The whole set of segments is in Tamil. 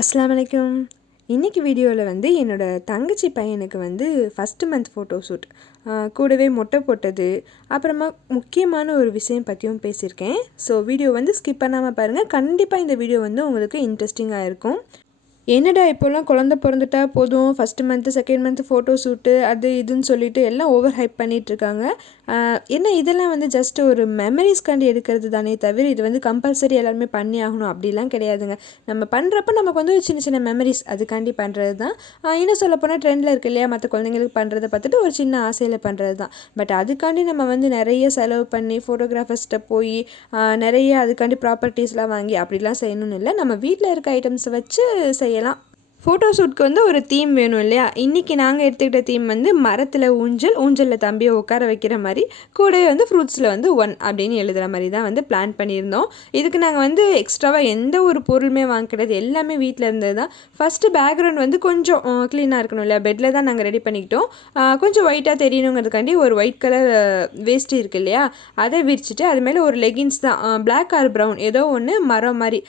அஸ்லாம் வலைக்கம். இன்றைக்கி வீடியோவில் வந்து என்னோடய தங்கச்சி பையனுக்கு வந்து ஃபஸ்ட்டு மந்த் ஃபோட்டோ ஷூட் கூடவே மொட்டை போட்டது அப்புறமா முக்கியமான ஒரு விஷயம் பற்றியும் பேசியிருக்கேன். ஸோ வீடியோ வந்து ஸ்கிப் பண்ணாமல் பாருங்கள் கண்டிப்பாக இந்த வீடியோ வந்து உங்களுக்கு இன்ட்ரெஸ்டிங்காக இருக்கும். என்னடா இப்போல்லாம் குழந்த பிறந்துட்டா போதும் first month second month photo shoot அது இதுன்னு சொல்லிட்டு எல்லாம் ஓவர் ஹைப் பண்ணிகிட்ருக்காங்க என்ன இதெல்லாம் வந்து ஜஸ்ட் ஒரு மெமரிஸ்க்காண்டி எடுக்கிறது தானே தவிர இது வந்து கம்பல்சரி எல்லாருமே பண்ணி ஆகணும். அப்படிலாம் கிடையாதுங்க. நம்ம பண்ணுறப்ப நமக்கு வந்து சின்ன சின்ன மெமரிஸ் அதுக்காண்டி பண்ணுறது தான். இன்னும் சொல்லப்போனால் ட்ரெண்டில் இருக்கு இல்லையா? மற்ற குழந்தைங்களுக்கு பண்ணுறதை பார்த்துட்டு ஒரு சின்ன ஆசையில் பண்ணுறது தான். பட் அதுக்காண்டி நம்ம வந்து நிறைய செலவு பண்ணி ஃபோட்டோகிராஃபர்ஸ்கிட்ட போய் நிறைய அதுக்காண்டி ப்ராப்பர்ட்டிஸ்லாம் வாங்கி அப்படிலாம் செய்யணும்னு இல்லை. நம்ம வீட்டில் இருக்க ஐட்டம்ஸை வச்சு செய்ய செய்யலாம் ஃபோட்டோ ஷூட்க்கு வந்து ஒரு தீம் வேணும் இல்லையா? இன்றைக்கி நாங்கள் எடுத்துக்கிட்ட தீம் வந்து மரத்தில் ஊஞ்சல் ஊஞ்சலில் தம்பியை உட்கார வைக்கிற மாதிரி கூடவே வந்து ஃப்ரூட்ஸில் வந்து ஒன் அப்படின்னு எழுதுகிற மாதிரி தான் வந்து பிளான் பண்ணியிருந்தோம். இதுக்கு நாங்கள் வந்து எக்ஸ்ட்ராவாக எந்த ஒரு பொருளுமே வாங்க கிடையாது எல்லாமே வீட்டில் இருந்தது தான். ஃபஸ்ட்டு பேக்ரவுண்ட் வந்து கொஞ்சம் க்ளீனாக இருக்கணும் இல்லையா? பெட்டில் தான் நாங்கள் ரெடி பண்ணிக்கிட்டோம். கொஞ்சம் ஒயிட்டாக தெரியணுங்கிறதுக்காண்டி ஒரு ஒயிட் கலர் வேஸ்ட்டு இருக்குது இல்லையா? அதை விரிச்சிட்டு அது மேலே ஒரு லெகின்ஸ் தான். பிளாக் ஆர் ப்ரௌன் ஏதோ ஒன்று மரம் மாதிரி.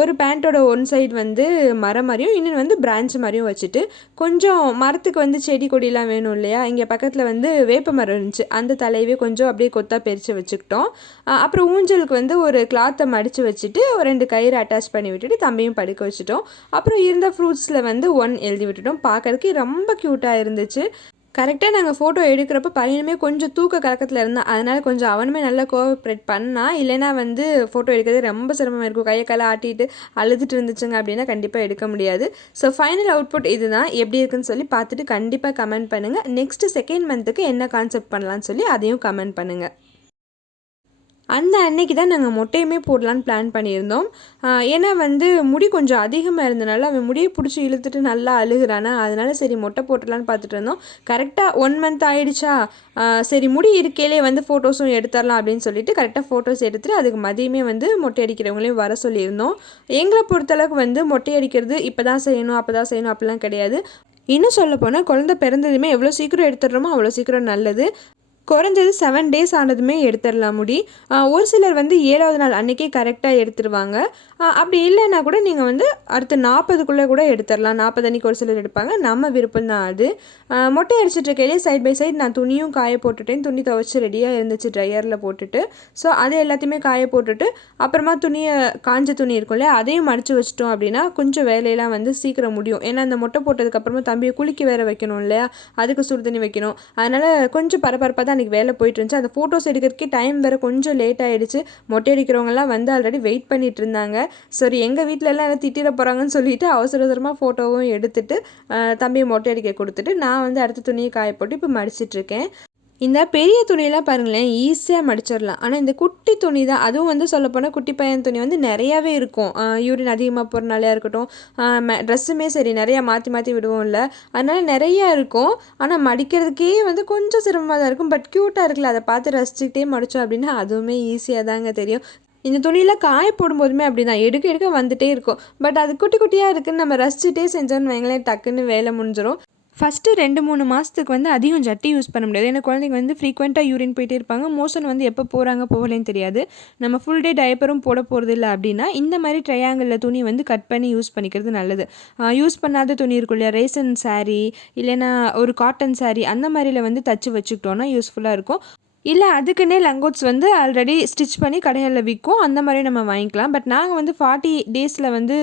ஒரு பேண்ட்டோட ஒன் சைடு வந்து மரம் மாதிரியும் இன்னொன்று வந்து பிரான்ச் மாதிரியும் வச்சுட்டு கொஞ்சம் மரத்துக்கு வந்து செடி கொடிலாம் வேணும் இல்லையா? இங்கே பக்கத்தில் வந்து வேப்ப மரம் இருந்துச்சு. அந்த தலையவே கொஞ்சம் அப்படியே கொத்தாக பிரித்து வச்சுக்கிட்டோம். அப்புறம் ஊஞ்சலுக்கு வந்து ஒரு கிளாத்தை மடித்து வச்சுட்டு ஒரு ரெண்டு கயிறு அட்டாச் பண்ணி விட்டுட்டு தம்பியும் படுக்க வச்சுட்டோம். அப்புறம் இருந்த ஃப்ரூட்ஸில் வந்து ஒன் எழுதி விட்டுட்டோம். பார்க்கறதுக்கு ரொம்ப க்யூட்டாக இருந்துச்சு. கரெக்டாக நாங்கள் ஃபோட்டோ எடுக்கிறப்ப பையனுமே கொஞ்சம் தூக்க கலக்கத்தில் இருந்தான் அதனால் கொஞ்சம் அவனுமே நல்லா கோஆப்ரேட் பண்ணால் இல்லைனா வந்து ஃபோட்டோ எடுக்கிறது ரொம்ப சிரமமாக இருக்கும். கையை காலை ஆட்டிட்டு அழுதுட்டு இருந்துச்சுங்க அப்படின்னா கண்டிப்பாக எடுக்க முடியாது. ஸோ ஃபைனல் அவுட்புட் இதுதான். எப்படி இருக்குன்னு சொல்லி பார்த்துட்டு கண்டிப்பாக கமெண்ட் பண்ணுங்கள் நெக்ஸ்ட்டு செகண்ட் மந்த்துக்கு என்ன கான்செப்ட் பண்ணலான்னு சொல்லி அதையும் கமெண்ட் பண்ணுங்கள் அந்த அன்னைக்கு தான் நாங்கள் மொட்டையுமே போடலான்னு பிளான் பண்ணியிருந்தோம். ஏன்னா வந்து முடி கொஞ்சம் அதிகமாக இருந்தனால அவன் முடியை பிடிச்சி இழுத்துட்டு நல்லா அழுகிறானா அதனால சரி மொட்டை போட்டுடலான்னு பார்த்துட்டு இருந்தோம். கரெக்டாக ஒன் மந்த் ஆயிடுச்சா? சரி முடி இருக்கையிலே வந்து ஃபோட்டோஸும் எடுத்துடலாம் அப்படின்னு சொல்லிட்டு கரெக்டாக ஃபோட்டோஸ் எடுத்துகிட்டு அதுக்கு மதியமே வந்து மொட்டை அடிக்கிறவங்களையும் வர சொல்லியிருந்தோம். எங்களை பொறுத்தளவுக்கு வந்து மொட்டை அடிக்கிறது இப்போ தான் செய்யணும் அப்போ தான் செய்யணும் அப்படிலாம் கிடையாது. இன்னும் சொல்ல போனால் குழந்த பிறந்ததுமே எவ்வளோ சீக்கிரம் எடுத்துடுறோமோ அவ்வளோ சீக்கிரம் நல்லது. குறைஞ்சது செவன் டேஸ் ஆனதுமே எடுத்துடலாம் முடி. ஒரு சிலர் வந்து ஏழாவது நாள் அன்றைக்கே கரெக்டாக எடுத்துருவாங்க. அப்படி இல்லைன்னா கூட நீங்கள் வந்து அடுத்த நாற்பதுக்குள்ளே கூட எடுத்துடலாம். நாற்பது அன்றைக்கி ஒரு சிலர் எடுப்பாங்க. நம்ம விருப்பம் தான் அது மொட்டை அடிச்சிட்டு இருக்கையிலே சைட் பை சைட் நான் துணியும் காய போட்டுட்டேன். துணி துவைச்சி ரெடியாக இருந்துச்சு ட்ரையரில் போட்டுட்டு. ஸோ அதை எல்லாத்தையுமே காய போட்டுட்டு அப்புறமா துணியை காஞ்ச துணி இருக்கும்ல அதையும் மடித்து வச்சிட்டோம் அப்படின்னா கொஞ்சம் வேலையெல்லாம் வந்து சீக்கிரம் முடியும். ஏன்னா அந்த மொட்டை போட்டதுக்கப்புறமா தம்பியை குளிக்க வேறு வைக்கணும் இல்லையா? அதுக்கு சுடு தண்ணி வைக்கணும். அதனால் கொஞ்சம் பரபரப்பாக தான் அன்றைக்கி வேலை போயிட்டு இருந்துச்சு. அந்த ஃபோட்டோஸ் எடுக்கிறதுக்கே டைம் வேறு கொஞ்சம் லேட் ஆகிடுச்சு மொட்டை அடிக்கிறவங்கலாம் வந்து ஆல்ரெடி வெயிட் பண்ணிட்டு இருந்தாங்க. சரி எங்கள் வீட்டிலலாம் எல்லாம் திட்டிட போகிறாங்கன்னு சொல்லிட்டு அவசர அவசரமாக ஃபோட்டோவும் எடுத்துட்டு தம்பியை மொட்டை அடிக்க கொடுத்துட்டு நான் வந்து அடுத்த துணியை காய போட்டு இப்போ மடிச்சிட்ருக்கேன் இந்த பெரிய துணியெல்லாம் பாருங்களேன் ஈஸியாக மடிச்சிடலாம். ஆனால் இந்த குட்டி துணி தான். அதுவும் வந்து சொல்லப்போனால் குட்டி பையன் துணி வந்து நிறையாவே இருக்கும். யூரின் அதிகமாக போகிறனாலே இருக்கட்டும். ட்ரெஸ்ஸுமே சரி நிறையா மாற்றி மாற்றி விடுவோம்ல. அதனால் நிறையா இருக்கும். ஆனால் மடிக்கிறதுக்கே வந்து கொஞ்சம் சிரமமாக தான் இருக்கும். பட் க்யூட்டாக இருக்குல்ல. அதை பார்த்து ரசிச்சுக்கிட்டே மடித்தோம் அப்படின்னா அதுவுமே ஈஸியாக தாங்க தெரியும். இந்த துணியில் காய போடும்போதுமே அப்படி தான் எடுக்க எடுக்க வந்துகிட்டே இருக்கும். பட் அது குட்டி குட்டியாக இருக்குதுன்னு நம்ம ரசிச்சுட்டே செஞ்சோன்னு வைங்களேன் டக்குன்னு வேலை முடிஞ்சிடும் ஃபஸ்ட்டு ரெண்டு மூணு மாதத்துக்கு வந்து அதிகம் ஜட்டி யூஸ் பண்ண முடியாது. ஏன்னா குழந்தைங்க வந்து ஃப்ரீக்வெண்ட்டாக யூரின் போயிட்டே இருப்பாங்க. மோஷன் வந்து எப்போ போகிறாங்க போகலேன்னு தெரியாது. நம்ம ஃபுல் டே டயப்பரும் போட போகிறது இல்லை அப்படின்னா இந்த மாதிரி ட்ரையாங்கிளில் துணி வந்து கட் பண்ணி யூஸ் பண்ணிக்கிறது நல்லது. யூஸ் பண்ணாத துணி இருக்கும் இல்லையா? ரேசன் சாரீ இல்லைன்னா ஒரு காட்டன் சாரீ அந்த மாதிரியில் வந்து தச்சு வச்சுக்கிட்டோன்னா யூஸ்ஃபுல்லாக இருக்கும். இல்லை அதுக்குன்னே லங்கோட்ஸ் வந்து ஆல்ரெடி ஸ்டிச் பண்ணி கடைகளில் விற்கும் அந்த மாதிரி நம்ம வாங்கிக்கலாம். பட் நாங்கள் வந்து ஃபார்ட்டி டேஸில் வந்து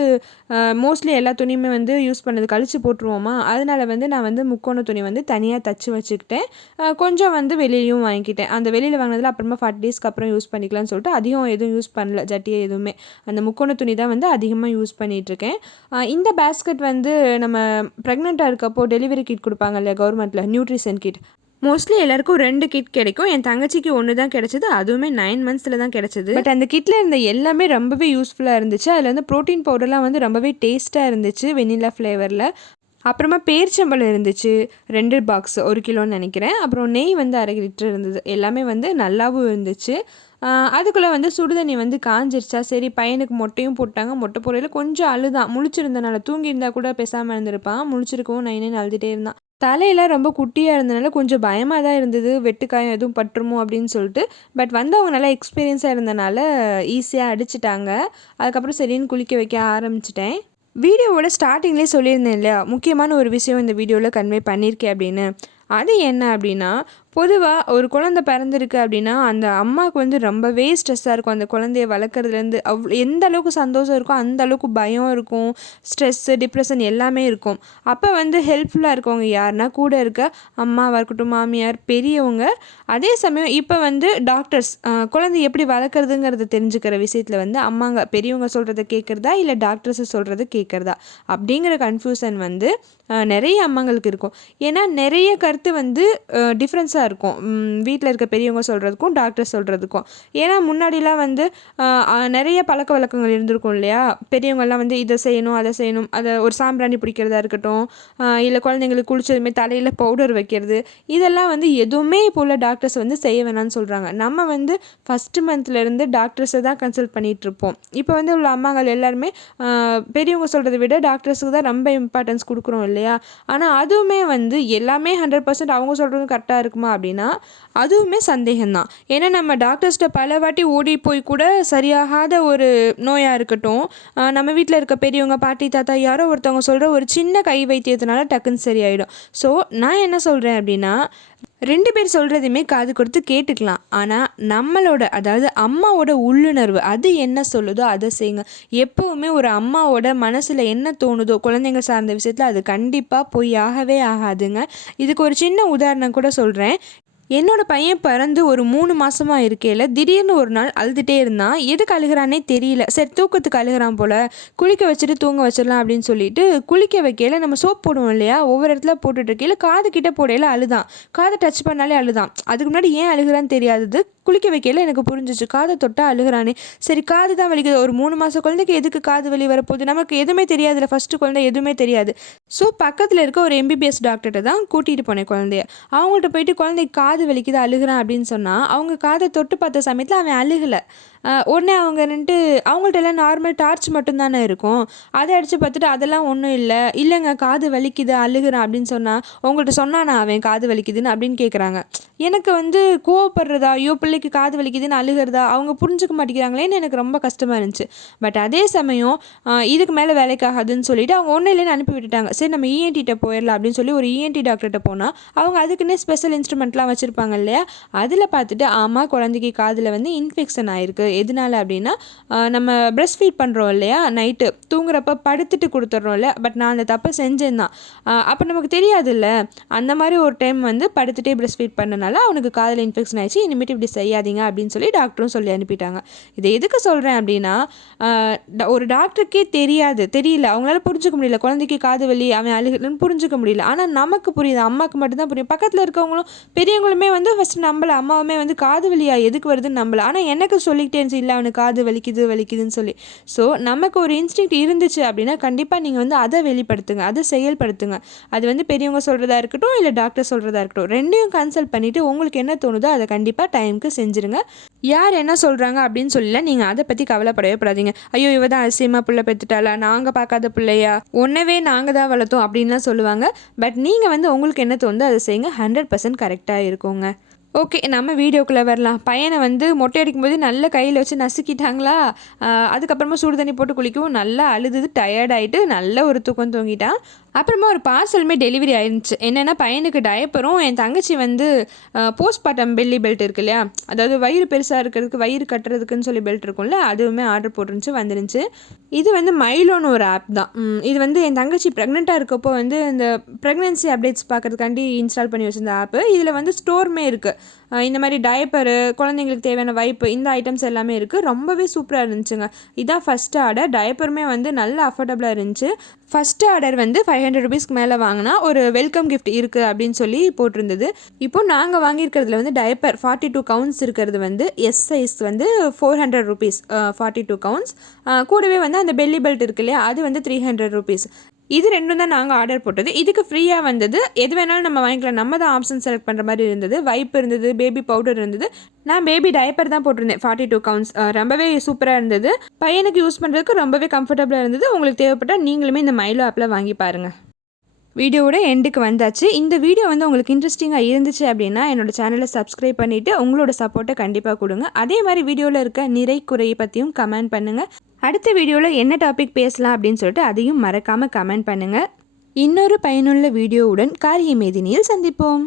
மோஸ்ட்லி எல்லா துணியுமே வந்து யூஸ் பண்ணது கழித்து போட்டுருவோமா? அதனால் வந்து நான் வந்து முக்கோண துணி வந்து தனியாக தச்சு வச்சுக்கிட்டேன். கொஞ்சம் வந்து வெளியிலையும் வாங்கிக்கிட்டேன். அந்த வெளியில் வாங்கினதில் அப்புறமா ஃபார்ட்டி டேஸ்க்கு அப்புறம் யூஸ் பண்ணிக்கலாம்னு சொல்லிட்டு அதிகம் எதுவும் யூஸ் பண்ணல ஜட்டியை எதுவுமே. அந்த முக்கோண துணி தான் வந்து அதிகமாக யூஸ் பண்ணிகிட்ருக்கேன் இந்த பேஸ்கெட் வந்து நம்ம ப்ரெக்னெண்ட்டாக இருக்கப்போ டெலிவரி கிட் கொடுப்பாங்க இல்லையா கவர்மெண்ட்டில் நியூட்ரிஷன் கிட் மோஸ்ட்லி எல்லாருக்கும் ரெண்டு கிட் கிடைக்கும். என் தங்கச்சிக்கு ஒன்று தான் கிடைச்சது. அதுவுமே நைன் மந்த்ஸில் தான் கிடைச்சது. பட் அந்த கிட்டில் இருந்த எல்லாமே ரொம்பவே யூஸ்ஃபுல்லாக இருந்துச்சு. அதில் வந்து ப்ரோட்டீன் பவுடர்லாம் வந்து ரொம்பவே டேஸ்ட்டாக இருந்துச்சு வெனிலா ஃப்ளேவரில் அப்புறமா பேர்ச்சம்பழம் இருந்துச்சு ரெண்டு பாக்ஸ் ஒரு கிலோன்னு நினைக்கிறேன். அப்புறம் நெய் வந்து அரை லிட்டர் இருந்தது. எல்லாமே வந்து நல்லாவும் இருந்துச்சு. அதுக்குள்ளே வந்து சுடுதண்ணி வந்து காஞ்சிருச்சா? சரி பையனுக்கு மொட்டையும் போட்டாங்க. மொட்டை போடையில் கொஞ்சம் அழுதான் முழிச்சிருந்தனால தூங்கியிருந்தா கூட பேசாமல் இருந்திருப்பான். முழிச்சிருக்கவும் நைனே அழுதுகிட்டே இருந்தான். தலையெல்லாம் ரொம்ப குட்டியாக இருந்தனால கொஞ்சம் பயமாக தான் இருந்தது. வெட்டுக்காயம் எதுவும் பட்டுருமோ அப்படின்னு சொல்லிட்டு. பட் வந்து அவங்க நல்லா எக்ஸ்பீரியன்ஸாக இருந்தனால ஈஸியாக அடிச்சிட்டாங்க. அதுக்கப்புறம் சரின்னு குளிக்க வைக்க ஆரம்பிச்சிட்டேன். வீடியோவோட ஸ்டார்டிங்லேயே சொல்லியிருந்தேன் இல்லையா? முக்கியமான ஒரு விஷயம் இந்த வீடியோவில் கன்வே பண்ணியிருக்கேன் அப்படின்னு. அது என்ன அப்படின்னா பொதுவாக ஒரு குழந்த பிறந்திருக்கு அப்படின்னா அந்த அம்மாவுக்கு வந்து ரொம்பவே ஸ்ட்ரெஸ்ஸாக இருக்கும். அந்த குழந்தைய வளர்க்குறதுலேருந்து அவ் எந்த அளவுக்கு சந்தோஷம் இருக்கோ அந்த அளவுக்கு பயம் இருக்கும். ஸ்ட்ரெஸ்ஸு டிப்ரெஷன் எல்லாமே இருக்கும். அப்போ வந்து ஹெல்ப்ஃபுல்லாக இருக்கவங்க யாருன்னா கூட இருக்க அம்மாவாக இருக்கட்டும் மாமியார் பெரியவங்க அதே சமயம் இப்போ வந்து டாக்டர்ஸ் குழந்தை எப்படி வளர்க்குறதுங்கிறத தெரிஞ்சுக்கிற விஷயத்தில் வந்து அம்மாங்க பெரியவங்க சொல்கிறத கேட்குறதா இல்லை டாக்டர்ஸை சொல்கிறத கேட்குறதா? அப்படிங்கிற கன்ஃபியூஷன் வந்து நிறைய அம்மாங்களுக்கு இருக்கும். ஏன்னா நிறைய கருத்து வந்து டிஃப்ரென்ஸாக தான் இருக்கும். வீட்டில் இருக்க பெரியவங்க சொல்கிறதுக்கும் டாக்டர் சொல்கிறதுக்கும் ஏன்னா முன்னாடிலாம் வந்து நிறைய பழக்க வழக்கங்கள் இருந்திருக்கும் இல்லையா? பெரியவங்கள்லாம் வந்து இதை செய்யணும் அதை செய்யணும் அதை ஒரு சாம்பிராணி பிடிக்கிறதா இருக்கட்டும் இல்லை குழந்தைங்களுக்கு குளிச்சதுமே தலையில் பவுடர் வைக்கிறது இதெல்லாம் வந்து எதுவுமே இப்போ உள்ள டாக்டர்ஸ் வந்து செய்ய வேணாம்னு சொல்கிறாங்க நம்ம வந்து ஃபஸ்ட்டு மந்த்லேருந்து டாக்டர்ஸை தான் கன்சல்ட் பண்ணிகிட்ருப்போம் இப்போ வந்து உள்ள அம்மாங்கள் எல்லாருமே பெரியவங்க சொல்கிறத விட டாக்டர்ஸுக்கு தான் ரொம்ப இம்பார்ட்டன்ஸ் கொடுக்குறோம் இல்லையா? ஆனால் அதுவுமே வந்து எல்லாமே ஹண்ட்ரட் பர்சன்ட் அவங்க சொல்கிறதும் கரெக்டாக இருக்குமா? அப்படின்னா அதுவுமே சந்தேகம்தான். ஏன்னா நம்ம டாக்டர்ஸ்கிட்ட பல வாட்டி ஓடி போய் கூட சரியாகாத ஒரு நோயாக இருக்கட்டும் நம்ம வீட்டில் இருக்க பெரியவங்க பாட்டி தாத்தா யாரோ ஒருத்தவங்க சொல்கிற ஒரு சின்ன கை வைத்தியத்தினால டக்குன்னு சரியாயிடும். ஸோ நான் என்ன சொல்கிறேன் அப்படின்னா ரெண்டு பேர் சொல்கிறதையுமே காது கொடுத்து கேட்டுக்கலாம். ஆனால் நம்மளோட அதாவது அம்மாவோட உள்ளுணர்வு அது என்ன சொல்லுதோ அதை செய்யுங்க. எப்போவுமே ஒரு அம்மாவோட மனசில் என்ன தோணுதோ குழந்தைங்க சார்ந்த விஷயத்தில் அது கண்டிப்பாக போய் ஆகவே ஆகாதுங்க. இதுக்கு ஒரு சின்ன உதாரணம் கூட சொல்கிறேன் என்னோடய பையன் பிறந்து ஒரு மூணு மாதமாக இருக்கையில் திடீர்னு ஒரு நாள் அழுதுகிட்டே இருந்தான். எதுக்கு அழுகிறானே தெரியல. சரி தூக்கத்துக்கு அழுகிறான் போல். குளிக்க வச்சுட்டு தூங்க வச்சிடலாம் அப்படின்னு சொல்லிட்டு குளிக்க வைக்கையில் நம்ம சோப் போடுவோம் இல்லையா? ஒவ்வொரு இடத்துல போட்டுட்டு இருக்கையில் காது கிட்டே போடையில் அழுதான். காதை டச் பண்ணாலே அழுதான். அதுக்கு முன்னாடி ஏன் அழுகிறான்னு தெரியாதது. குளிக்க வைக்கல எனக்கு புரிஞ்சிச்சு. காதை தொட்டால் அழுகிறானே. சரி காது தான் வலிக்குது. ஒரு மூணு மாதம் குழந்தைக்கு எதுக்கு காது வலி வரப்போகுது? நமக்கு எதுவுமே தெரியாதுல்ல. ஃபஸ்ட்டு குழந்தை எதுவுமே தெரியாது. ஸோ பக்கத்தில் இருக்க ஒரு எம்பிபிஎஸ் டாக்டர்கிட்ட தான் கூட்டிகிட்டு போனேன் குழந்தைய. அவங்கள்ட்ட போயிட்டு குழந்தைக்கு காது வலிக்குது? அழுகிறான் அப்படின்னு சொன்னால் அவங்க காதை தொட்டு பார்த்த சமயத்தில் அவன் அழுகலை. உடனே அவங்க நின்ட்டு அவங்கள்ட்ட எல்லாம் நார்மல் டார்ச் மட்டும்தானே இருக்கும். அதை அடித்து பார்த்துட்டு அதெல்லாம் ஒன்றும் இல்லை. இல்லைங்க காது வலிக்குது அழுகிறான் அப்படின்னு சொன்னால் உங்கள்கிட்ட சொன்னானா அவன் காது வலிக்குதுன்னு? அப்படின்னு கேட்குறாங்க எனக்கு வந்து கோவப்படுறதா ஐயோ பிள்ளைக்கு காது வலிக்குதுன்னு அழுகிறதா அவங்க புரிஞ்சுக்க மாட்டேங்கிறாங்களேன்னு எனக்கு ரொம்ப கஷ்டமாக இருந்துச்சு. பட் அதே சமயம் இதுக்கு மேலே வேலைக்காகாதுன்னு சொல்லிட்டு அவங்க ஒன்றும் இல்லைன்னு அனுப்பி விட்டுட்டாங்க. சரி நம்ம இஎன்டிட்ட போயிடலாம் அப்படின்னு சொல்லி ஒரு இஎன்டி டாக்டர்கிட்ட போனால் அவங்க அதுக்குன்னே ஸ்பெஷல் இன்ஸ்ட்ருமெண்ட்லாம் வச்சுருப்பாங்க இல்லையா? அதில் பார்த்துட்டு ஆமாம் குழந்தைக்கு காதில் வந்து இன்ஃபெக்ஷன் ஆயிருக்கு. எதனால அப்படின்னா நம்ம ப்ரெஸ்ட் ஃபீட் பண்ணுறோம் இல்லையா? நைட்டு தூங்குறப்ப படுத்துட்டு கொடுத்துட்றோம்ல பட் நான் அந்த தப்பை செஞ்சேன் தான் அப்போ நமக்கு தெரியாதுல்ல. அந்த மாதிரி ஒரு டைம் வந்து படுத்துகிட்டே ப்ரெஸ் ஃபீட் பண்ணனால அவனுக்கு காதில் இன்ஃபெக்ஷன் ஆயிடுச்சு. இனிமேட்டு இப்படி செய்யாதீங்க அப்படின்னு சொல்லி டாக்டரும் சொல்லி அனுப்பிட்டாங்க. இதை எதுக்கு சொல்கிறேன் அப்படின்னா ஒரு டாக்டருக்கே தெரியாது. தெரியல. அவங்களால புரிஞ்சுக்க முடியல. குழந்தைக்கு காது வலி அவன் அழுகுன்னு புரிஞ்சுக்க முடியல. ஆனால் நமக்கு புரியுது. அம்மாவுக்கு மட்டும்தான் புரியும். பக்கத்தில் இருக்கவங்களும் பெரியவங்களுமே வந்து ஃபஸ்ட்டு நம்பலை. அம்மாவுமே வந்து காது வலியா எதுக்கு வருதுன்னு நம்பலை. ஆனால் எனக்கு சொல்லிக்கிட்டே இருந்துச்சு இல்லை அவனுக்கு காது வலிக்குது வலிக்குதுன்னு சொல்லி. ஸோ நமக்கு ஒரு இன்ஸ்டிங் இருந்துச்சு அப்படின்னா கண்டிப்பாக நீங்கள் வந்து அதை வெளிப்படுத்துங்க. அதை செயல்படுத்துங்க. அது வந்து பெரியவங்க சொல்கிறதா இருக்கட்டும் இல்லை டாக்டர் சொல்கிறதா இருக்கட்டும். ரெண்டையும் கன்சல்ட் பண்ணிவிட்டு உங்களுக்கு என்ன தோணுதோ அதை கண்டிப்பாக டைமுக்கு செஞ்சுருங்க. யார் என்ன சொல்கிறாங்க அப்படின்னு சொல்லல நீங்கள் அதை பற்றி கவலைப்படவே படாதீங்க. ஐயோ இவ தான் அசியமாக பிள்ளை பெற்றுட்டாளா நாங்கள் பார்க்காத பிள்ளையா? ஒன்றவே நாங்கள் தான் வளர்த்தோம் அப்படின்லாம் சொல்லுவாங்க. பட் நீங்கள் வந்து உங்களுக்கு என்ன தோணுதோ அதை செய்யுங்க. ஹண்ட்ரட் பர்சன்ட் கரெக்டாக இருக்குங்க. ஓகே நம்ம வீடியோக்குள்ளே வரலாம். பையனை வந்து மொட்டை அடிக்கும்போது நல்ல கையில் வச்சு நசுக்கிட்டாங்களா? அதுக்கப்புறமா சுடு தண்ணி போட்டு குளிக்கவும் நல்லா அழுது டயர்ட் ஆகிட்டு நல்ல ஒரு தூக்கம் தூங்கிட்டான். அப்புறமா ஒரு பார்சலுமே டெலிவரி ஆயிருந்துச்சு. என்னென்னா பையனுக்கு டயப்பரும் என் தங்கச்சி வந்து போஸ்ட்மார்ட்டம் பெல்லி பெல்ட் இருக்கு இல்லையா? அதாவது வயிறு பெருசாக இருக்கிறதுக்கு வயிறு கட்டுறதுக்குன்னு சொல்லி பெல்ட் இருக்கும்ல அதுவுமே ஆர்டர் போட்டுருந்துச்சு வந்துருந்துச்சு. இது வந்து மைலோன்னு ஒரு ஆப் தான். இது வந்து என் தங்கச்சி ப்ரெக்னெண்ட்டாக இருக்கப்போ வந்து இந்த ப்ரெக்னென்சி அப்டேட்ஸ் பார்க்குறதுக்காண்டி இன்ஸ்டால் பண்ணி வச்சுருந்த ஆப்பு இதில் வந்து ஸ்டோருமே இருக்குது இந்த மாதிரி டயப்பரு குழந்தைங்களுக்கு தேவையான வைப்பு இந்த ஐட்டம்ஸ் எல்லாமே இருக்குது ரொம்பவே சூப்பராக இருந்துச்சுங்க. இதான் ஃபஸ்ட் ஆர்டர் டயப்பருமே வந்து நல்ல அஃபோர்டபுளாக இருந்துச்சு. ஃபஸ்ட் ஆர்டர் வந்து ஃபைவ் ஹண்ட்ரட் ருபீஸ்க்கு மேலே வாங்கினா ஒரு வெல்கம் கிஃப்ட் இருக்குது அப்படின்னு சொல்லி போட்டிருந்தது. இப்போது நாங்கள் வாங்கியிருக்கிறதுல வந்து டயப்பர் ஃபார்ட்டி டூ கவுண்ட்ஸ் இருக்கிறது வந்து எஸ் சைஸ் வந்து four hundred rupees forty two counts கூடவே வந்து அந்த பெல்லி பெல்ட் இருக்கு இல்லையா அது வந்து த்ரீ ஹண்ட்ரட் ருபீஸ் இது ரெண்டும் தான் நாங்கள் ஆர்டர் போட்டது. இதுக்கு ஃப்ரீயாக வந்தது. எது வேணாலும் நம்ம வாங்கிக்கலாம். நம்ம தான் ஆப்ஷன் செலக்ட் பண்ணுற மாதிரி இருந்தது. வைப் இருந்தது பேபி பவுடர் இருந்தது. நான் பேபி டைப்பர் தான் போட்டிருந்தேன். ஃபார்ட்டி டூ கவுண்ட்ஸ் ரொம்பவே சூப்பராக இருந்தது. பையனுக்கு யூஸ் பண்ணுறதுக்கு ரொம்பவே கம்ஃபர்டபுளாக இருந்தது. உங்களுக்கு தேவைப்பட்டால் நீங்களுமே இந்த மைலோ ஆப்பில் வாங்கி பாருங்கள் வீடியோவோட எண்டுக்கு வந்தாச்சு. இந்த வீடியோ வந்து உங்களுக்கு இன்ட்ரெஸ்டிங்காக இருந்துச்சு அப்படின்னா என்னோடய சேனலை சப்ஸ்கிரைப் பண்ணிவிட்டு உங்களோட சப்போர்ட்டை கண்டிப்பாக கொடுங்க. அதே மாதிரி வீடியோவில் இருக்க நிறை குறையை பற்றியும் கமெண்ட் பண்ணுங்கள் அடுத்த வீடியோவில் என்ன டாபிக் பேசலாம் அப்படின்னு சொல்லிட்டு அதையும் மறக்காமல் கமெண்ட் பண்ணுங்கள் இன்னொரு பயனுள்ள வீடியோவுடன் காரிய மேதினியில் சந்திப்போம்.